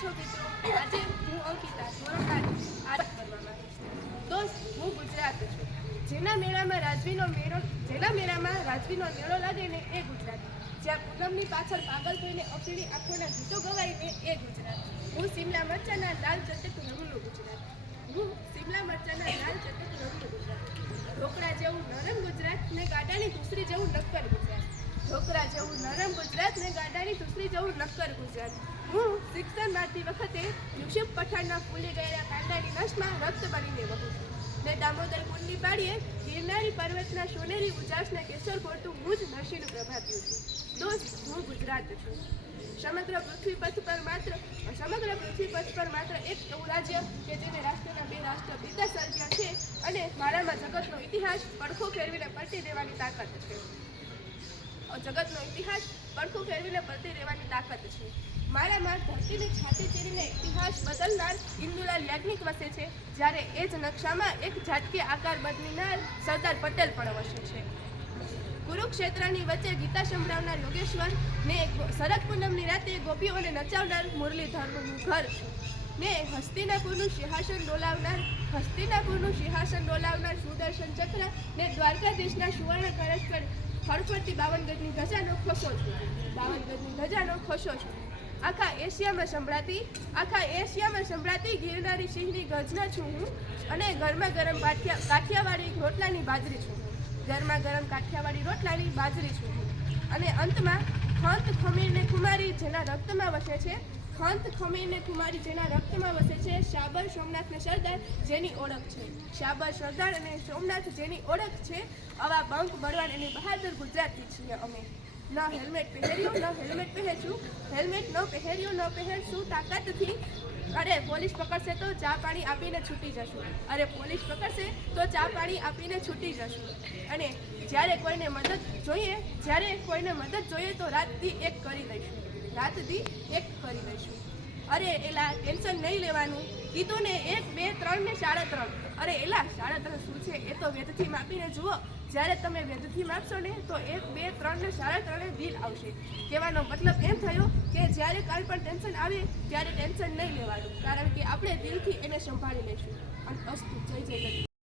છો મિત્રો? આજે હું અંકિતા ધોરણ 8 આરંભ કરવા માંગુ છું. દોસ્ત, હું ગુજરાત છું. જેના મેળામાં રાજવીનો મેળો લાગે ને એ ગુજરાત. જ્યાં પૂનમની પાછળ પાગલ થઈને અફીણી આંખોના ગીતો ગવાય ને એ ગુજરાત. હું શિમલા મરચાના લાલ ચટક રંગનું ગુજરાત. ઢોકળા જેવું નરમ ગુજરાત ને ગાડાની ધૂસરી જેવું નક્કર ગુજરાત. હું શિક્ષણ મારતી વખતે યુસુફ પઠાણના ફૂલી ગયેલા કાંડાની નસમાં રક્ત બનીને વહું છું ને દામોદર કુંડની પાડીએ ગિરનારી પર્વતના સોનેરી ઉજાસને કેસર ઘોળતું હું જ નરસિંહનું પ્રભાત્યું છું. દોસ્ત, હું ગુજરાત છું. સમગ્ર પૃથ્વી પથ પર માત્ર એક એવું રાજ્ય કે જેને રાષ્ટ્રના 2 રાષ્ટ્રપિતા સર્જ્યા છે અને મારામાં જગતનો ઇતિહાસ પડખો ફેરવીને પલટી દેવાની તાકાત છે. મારામાં ધરતીની છાતી ચીરીને ઇતિહાસ બદલનાર ઇન્દુલાલ યાજ્ઞિક વસે છે, જ્યારે એ જ નકશામાં એક ઝાટકે આકાર બદલીનાર સરદાર પટેલ પણ વસે છે. કુરુક્ષેત્રની વચ્ચે ગીતા સંભળાવનાર યોગેશ્વર ને શરદ પૂનમની રાતે ગોપીઓને નચાવનાર મુરલીધરનું ઘર ને હસ્તિનાપુરનું સિંહાસન ડોલાવનાર સુદર્શન ચક્ર ને દ્વારકાધીશના સુવર્ણ કળશ પર ફરફરતી 52 ગજની ધજાનો ખોશો છું. આખા એશિયામાં સંભળાતી ગિરનારી સિંહની ગર્જના છું હું અને ગરમા ગરમ કાઠિયાવાડી રોટલાની બાજરી છું અને અંતમાં ખંત ખમીરને ખુમારી જેના રક્તમાં વસે છે શાબર સોમનાથ અને જેની ઓળખ છે આવા બંક બળવાન એની બહાદુર ગુજરાતી છીએ અમે. ન હેલ્મેટ પહેર્યું ન પહેરશું તાકાતથી. અરે પોલીસ પકડશે તો ચા પાણી આપીને છૂટી જશું. અને જ્યારે કોઈને મદદ જોઈએ તો રાત દી એક કરી દઈશું. અરે એલા, ટેન્શન નહીં લેવાનું, કીધું ને 1 2 3 ને 3.5. અરે એલા, 3.5 શું છે એ તો વેદથી માપીને જુઓ. જ્યારે તમે વેદથી માપશો ને તો 1 2 3 ને 3.5 દિલ આવશે. કહેવાનો મતલબ એમ થયો કે જ્યારે કાંઈ પણ ટેન્શન આવે ત્યારે ટેન્શન નહીં લેવાનું, કારણ કે આપણે દિલથી એને સંભાળી લઈશું. અને અસ્તુ, જય જય.